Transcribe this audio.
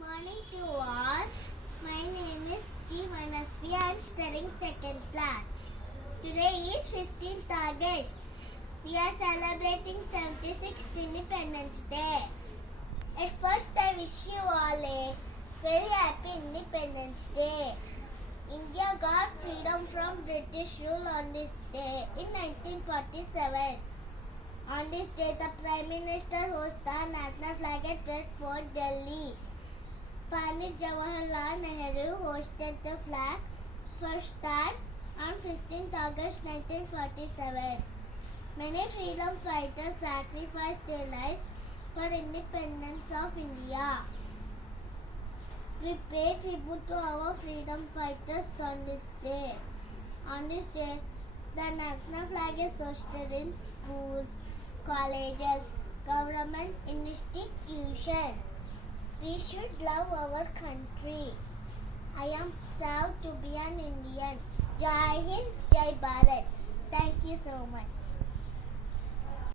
Morning to all. My name is Manasvi. I am studying 2nd class. Today is 15th August. We are celebrating 76th Independence Day. At first, I wish you all a very happy Independence Day. India got freedom from British rule on this day in 1947. On this day, the Prime Minister hoisted the national flag at Red Fort, Delhi. Pandit Jawaharlal Nehru hoisted the flag first time on 15th August 1947. Many freedom fighters sacrificed their lives for independence of India. We pay tribute to our freedom fighters on this day. On this day, the national flag is hoisted in schools, colleges, government institutions. We should love our country. I am proud to be an Indian. Jai Hind, Jai Bharat. Thank you so much.